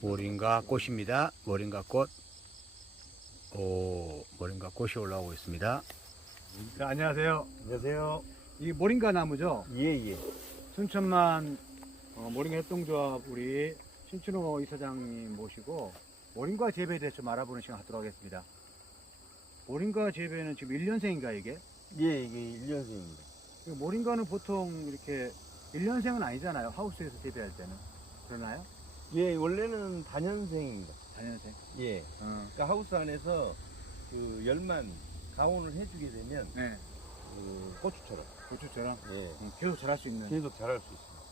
모링가 꽃입니다. 모링가 꽃. 오, 모링가 꽃이 올라오고 있습니다. 자, 안녕하세요. 안녕하세요. 이 모링가 나무죠? 예. 순천만 모링가 협동조합 우리 신춘호 이사장님 모시고 모링가 재배에 대해서 좀 알아보는 시간 갖도록 하겠습니다. 모링가 재배는 지금 1년생인가 이게? 예, 이게 1년생입니다. 모링가는 보통 이렇게 1년생은 아니잖아요. 하우스에서 재배할 때는. 그러나요? 예, 원래는 단연생입니다. 4년생. 예. 그러니까 하우스 안에서 그 열만 가온을 해주게 되면 네. 그 고추처럼 고추처럼 예. 계속 자랄 수 있는. 계속 자랄 수 있습니다.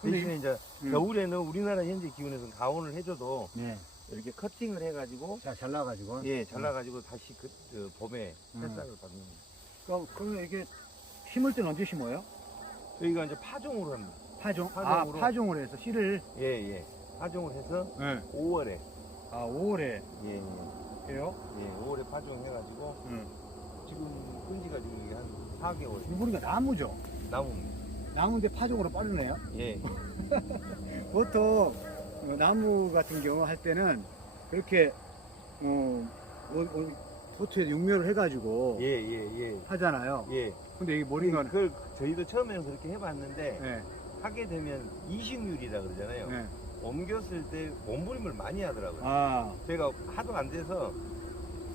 근데 대신에 이제 겨울에는 우리나라 현재 기온에서는 가온을 해줘도 네. 이렇게 커팅을 해가지고 자, 잘라가지고. 예, 잘라가지고 다시 그 봄에 새싹을 받는 겁니다. 그러면 이게 심을 때는 언제 심어요? 저희가 이제 파종으로 합니다. 파종? 파종으로. 파종을 해서 씨를. 예. 파종을 해서 네. 5월에 5월에 예. 해요? 예, 5월에 파종해가지고 지금 끈지가 지금 이게 한 4개월 이거 보니까 나무죠? 나무입니다. 나무인데 파종으로 빠르네요. 예. 보통 나무 같은 경우 할 때는 그렇게 포트에 육묘를 해가지고 예. 하잖아요. 예. 근데 이 모링가는 그걸 저희도 처음에는 그렇게 해봤는데 네. 하게 되면 이식률이라 그러잖아요. 네. 옮겼을 때 몸부림을 많이 하더라고요. 아, 제가 하도 안 돼서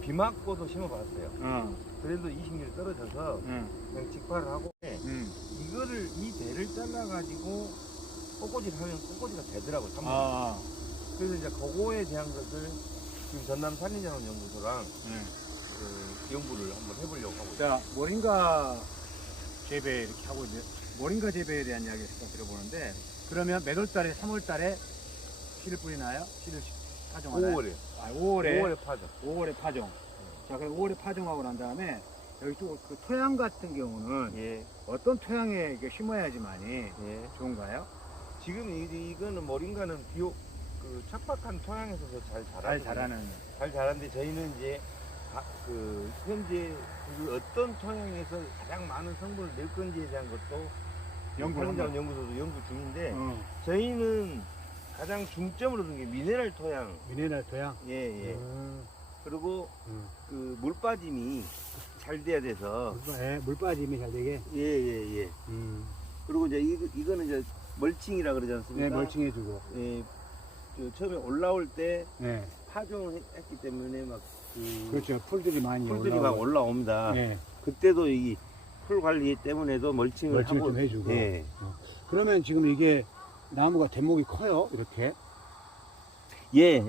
비 맞고도 심어봤어요. 그래도 이식률이 떨어져서 그냥 직파를 하고 이거를 이 대를 잘라가지고 꽃꽂이를 하면 꽃꽂이가 되더라고요. 그래서 이제 그거에 대한 것을 지금 전남 산림자원연구소랑 그 연구를 한번 해보려고 하고 있어요. 자, 모링가 재배 이렇게 하고 이제 모링가 재배에 대한 이야기를 잠깐 들어보는데 그러면 몇 월 달에 3월 달에 씨를 뿌리나요? 씨를 파종하나요? 5월에. 5월에 5월에 파종. 5월에 파종. 자, 그럼 5월에 파종하고 난 다음에 여기 그 토양 같은 경우는 예. 어떤 토양에 이게 심어야지만이 예. 좋은가요? 지금 이거는 모링가는 그 척박한 토양에서 잘 자라는. 잘 자라는데 저희는 이제 현재 그 어떤 토양에서 가장 많은 성분을 낼 건지에 대한 것도 연구소도 연구 중인데 저희는 가장 중점으로 둔 게 미네랄 토양. 미네랄 토양? 예. 그리고 그 물 빠짐이 잘 돼야 돼서. 물 빠짐이 잘 되게? 예. 그리고 이제 이거는 이제 멀칭이라 그러지 않습니까? 네, 멀칭해주고. 예. 처음에 올라올 때 네. 파종을 했기 때문에 막 그렇죠. 풀들이 많이 풀들이 막 올라옵니다. 네. 그때도 이 풀 관리 때문에도 멀칭을 하고 좀 해주고. 예. 그러면 지금 이게 나무가 대목이 커요? 이렇게? 예.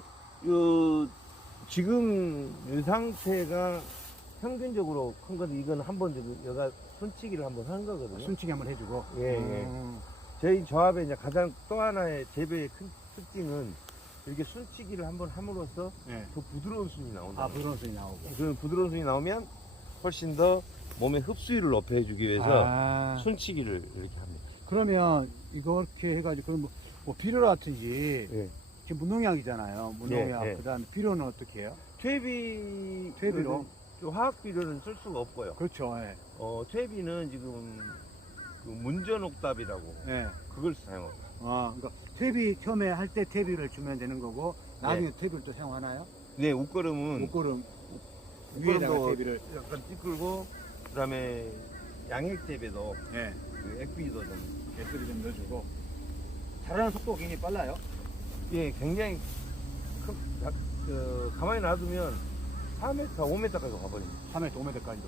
지금 이 상태가 평균적으로 큰 건데 이건 한번 여가 순치기를 한번 한 거거든요. 순치기 한번 해주고. 예. 저희 조합의 이제 가장 또 하나의 재배의 큰 특징은 이렇게 순치기를 한번 함으로써 네. 더 부드러운 순이 나온다. 부드러운 순이 나오고. 그 부드러운 순이 나오면 훨씬 더 몸의 흡수율을 높여주기 위해서 순치기를 이렇게 합니다. 그러면 이렇게 해가지고 그럼 뭐 비료 같은지 예. 지금 무농약이잖아요. 무농약. 예. 그다음에 비료는 어떻게 해요? 퇴비로 화학 비료는 쓸 수가 없고요. 그렇죠. 예. 퇴비는 지금 그 문전옥답이라고 예. 그걸 사용합니다. 그러니까 퇴비 처음에 할 때 퇴비를 주면 되는 거고 나중에 퇴비를 또 사용하나요? 네, 옷걸음은 목걸음 위에다가 옷걸음도 퇴비를. 약간 찌끌고 그다음에 양액 재배도 예. 그 액비도 좀 개수를 좀 넣어주고. 자라는 속도가 굉장히 빨라요. 예, 굉장히 가만히 놔두면 4m, 5m까지 가버립니다. 3m, 5m까지도.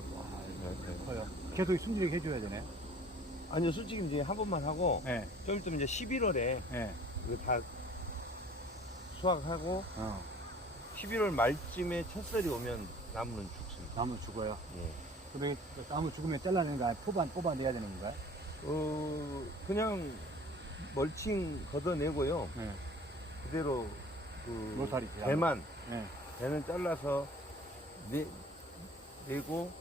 네. 커요. 계속 순질게 해줘야 되네. 아니요, 솔직히 이제 한 번만 하고 예. 좀 있으면 이제 11월에 예. 이거 다 수확하고 11월 말쯤에 첫설이 오면 나무는 죽습니다. 나무 죽어요. 예. 그러면 나무 죽으면 잘라내는 거야? 뽑아내야 되는 건가요? 그냥 멀칭 걷어내고요. 네. 그대로 로사리 대만 네. 대는 잘라서 내고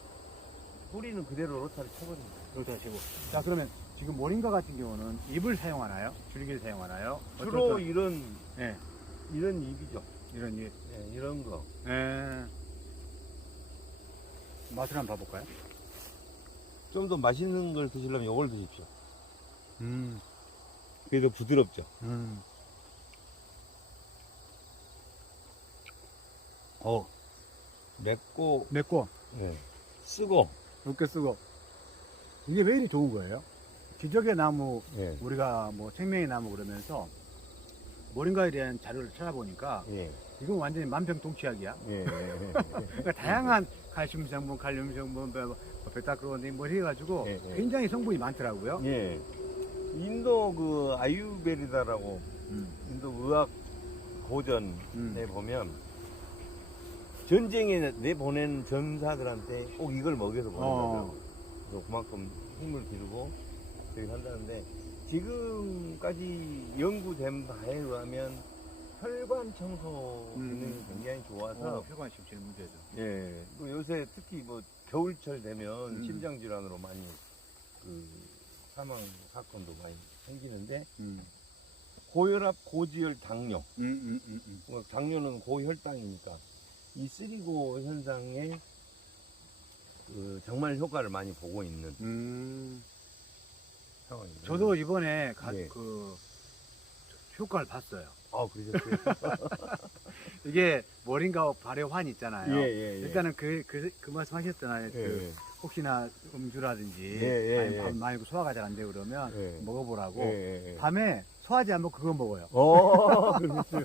뿌리는 그대로 로타리 쳐버립니다. 로사리 치고. 자, 그러면 지금 모링가 같은 경우는 잎을 사용하나요? 줄기를 사용하나요? 주로 이런 네. 잎이죠. 이런 잎. 네, 이런 거. 네. 맛을 한번 봐볼까요? 좀 더 맛있는 걸 드시려면 이걸 드십시오. 그게 더 부드럽죠. 맵고, 맵고 네. 쓰고. 맵게 쓰고 이게 왜 이리 좋은 거예요? 기적의 나무 예. 우리가 뭐 생명의 나무 그러면서 모링가에 대한 자료를 찾아보니까 예. 이건 완전히 만병통치약이야. 예. 그러니까 다양한 칼슘 성분, 칼륨 성분, 베타크로틴 뭐 해가지고 예, 예. 굉장히 성분이 많더라고요. 예. 인도 그 아유베리다라고 인도 의학 고전에 보면 전쟁에 내보낸 전사들한테 꼭 이걸 먹여서 보낸다고. 그래서 그만큼 힘을 기르고 저기 한다는데 지금까지 연구된 바에 의하면 혈관 청소 기능이 굉장히 좋아서 혈관 심실 문제죠. 예. 또 요새 특히 뭐 겨울철 되면 심장 질환으로 많이 그 사망 사건도 많이 생기는데 고혈압, 고지혈, 당뇨. 뭐 당뇨는 고혈당이니까 이 쓰리고 현상에 그 정말 효과를 많이 보고 있는 상황입니다. 저도 이번에 예. 그 효과를 봤어요. 그러셨어요? 이게 모링가 발효환 있잖아요. 예. 일단은 그 말씀 하셨잖아요. 예. 혹시나 음주라든지 예. 아니면 많이 소화가 잘 안 되고 그러면 예. 먹어보라고. 예. 밤에 소화제 안 먹고 그거 먹어요. 그러셨어요?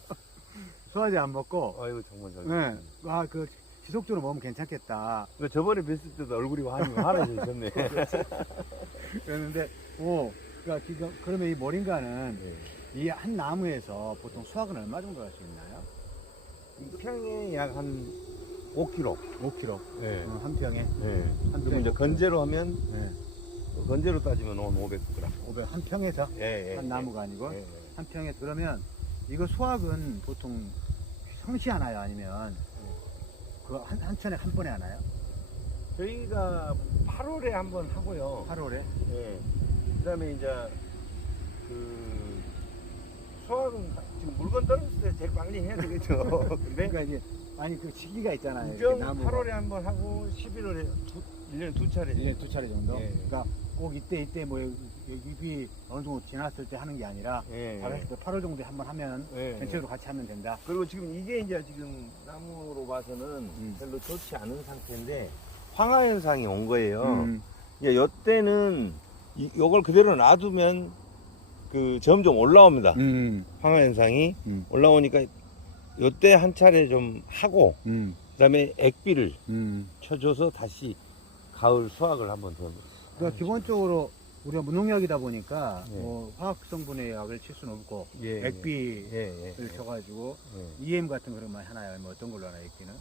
소화제 안 먹고. 아이고 정말 잘. 네. 그 지속적으로 먹으면 괜찮겠다. 저번에 뵀을 때도 얼굴이 환해지셨네. 그랬는데, 그러니까 그러면 이 모링가는 이 한 나무에서 보통 수확은 얼마 정도 할 수 있나요? 평에 약 한 5kg. 5kg. 네. 한 평에. 한 그리고 이제 건재로 하면, 네. 건재로 따지면 한 500g. 500, 한 평에서? 한 나무가 아니고? 예. 한 평에. 그러면 이거 수확은 보통 성시 하나요? 아니면 그 한 천에 한 번에 하나요? 저희가 8월에 한번 하고요. 8월에? 예. 그 다음에 이제, 수확은 지금 물건 떨어질 때 제일 빨리 해야 되겠죠. 근데 그러니까 이제, 그 시기가 있잖아요. 이정 나무가. 8월에 한번 하고 11월에 1년에 두 차례. 1년에 두 차례 정도? 예. 그러니까 꼭 이때 뭐 잎이 어느 정도 지났을 때 하는 게 아니라 예. 8월 정도에 한번 하면 전체적으로 같이 하면 된다. 그리고 지금 이게 이제 지금 나무로 봐서는 별로 좋지 않은 상태인데 황화 현상이 온 거예요. 이제 요때는 요걸 그대로 놔두면 그 점점 올라옵니다. 황화 현상이 올라오니까 요때 한 차례 좀 하고 그다음에 액비를 쳐줘서 다시 가을 수확을 한번 더. 그러니까 기본적으로 우리가 무농약이다 보니까 예. 뭐 화학 성분의 약을 칠 수는 없고 예, 액비를 쳐가지고 EM 같은 그런 거 하나요? 뭐 어떤 걸로 하나 액비는?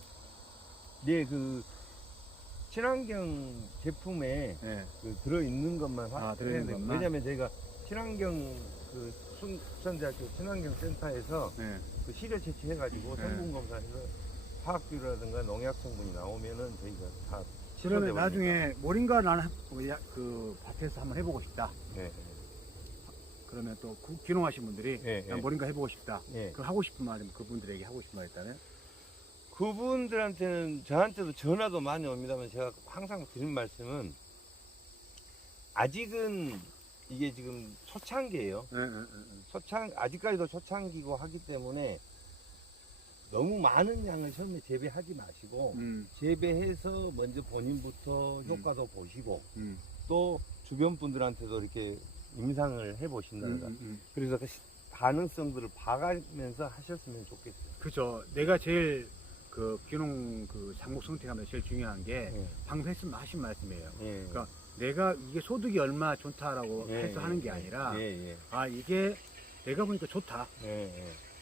네, 그 친환경 제품에 그 들어있는 것만 들어있는 돼요. 것만? 왜냐면 저희가 친환경 그 순천대학교 친환경센터에서 그 시료 채취해가지고 성분 검사해서 화학비료라든가 농약 성분이 나오면은 저희가 다. 그러면 나중에 모링가 나는 그 밭에서 한번 해보고 싶다. 그러면 또 귀농하신 분들이 난 모링가 해보고 싶다. 그 하고 싶은 말이면 그분들에게 하고 싶은 말 있다면? 그분들한테는 저한테도 전화도 많이 옵니다만 제가 항상 드린 말씀은 아직은 이게 지금 초창기예요. 아직까지도 초창기고 하기 때문에 너무 많은 양을 처음에 재배하지 마시고 재배해서 먼저 본인부터 효과도 보시고 또 주변 분들한테도 이렇게 임상을 해보신다는 거. 그래서 그 가능성들을 봐가면서 하셨으면 좋겠어요. 그렇죠. 내가 제일 그 귀농 그 작목 선택하면서 제일 중요한 게 방금 하신 말씀이에요. 그러니까 내가 이게 소득이 얼마 좋다라고 해서 하는 게 아니라 이게 내가 보니까 좋다.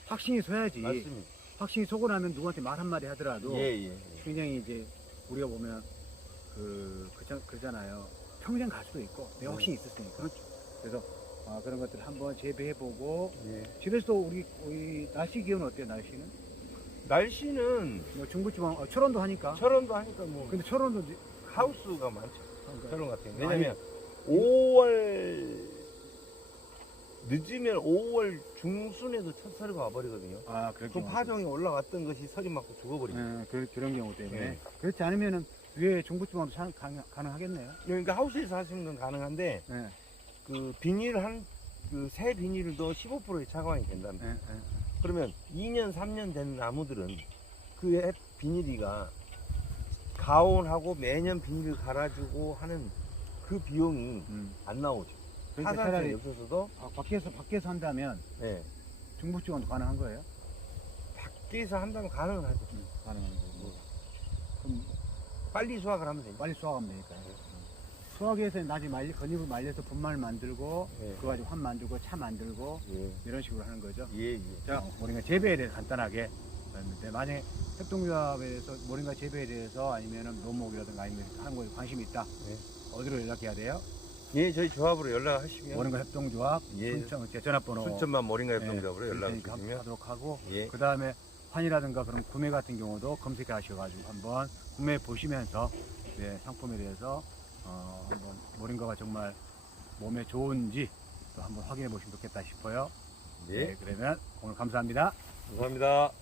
확신이 서야지. 맞습니다. 확신이 서고 나면 누구한테 말 한마디 하더라도 굉장히 이제 우리가 보면 그러잖아요. 평생 갈 수도 있고 내가 확신이 있었으니까. 그렇죠. 그래서 그런 것들을 한번 재배해보고 집에서도 우리 날씨 기온 어때요? 날씨는 뭐 중부지방 철원도 하니까. 철원도 하니까 뭐. 근데 철원도 하우스가 많죠. 철원 같은 경우. 아니, 왜냐면 5월 늦으면 5월 중순에도 첫 설이가 와버리거든요. 그럼 파종이 올라왔던 것이 설이 맞고 죽어버립니다. 그런 경우 때문에. 그렇지 않으면은 위에 중부지방도 가능하겠네요. 그러니까 하우스에서 하시는 건 가능한데 그 비닐 그 새 비닐도 15%의 차광이 된답니다. 그러면 2년, 3년 된 나무들은 그 비닐이가 가온하고 매년 비닐 갈아주고 하는 그 비용이 안 나오죠. 그러니까 타산성이 차라리 없어서도 밖에서 한다면 네. 중부지원도 가능한 거예요? 밖에서 한다면 가능은 하죠. 가능한 거고. 그럼 빨리 수확을 하면 되니까. 빨리 수확하면 되니까. 수확해서 나중에 건잎을 말려서 분말 만들고 예. 그거 가지고 환 만들고 차 만들고 예. 이런 식으로 하는 거죠. 예, 예. 자, 모링가 재배에 대해서 간단하게 말했는데 만약에 협동조합에 대해서 모링가 재배에 대해서 아니면은 노목이라든가 아니면 하는 거에 관심이 있다. 네. 어디로 연락해야 돼요? 예, 저희 조합으로 연락하시면 모링가 협동조합 예. 순천 제 전화번호 순천만 모링가 협동조합으로 예, 연락을 그러니까 주시면 하도록 하고 예. 그 다음에 환이라든가 그런 구매 같은 경우도 검색해 하셔가지고 한번 구매해 보시면서 네, 상품에 대해서 한번 모링가가 정말 몸에 좋은지 또 한번 확인해 보시면 좋겠다 싶어요. 예. 네, 그러면 오늘 감사합니다. 감사합니다.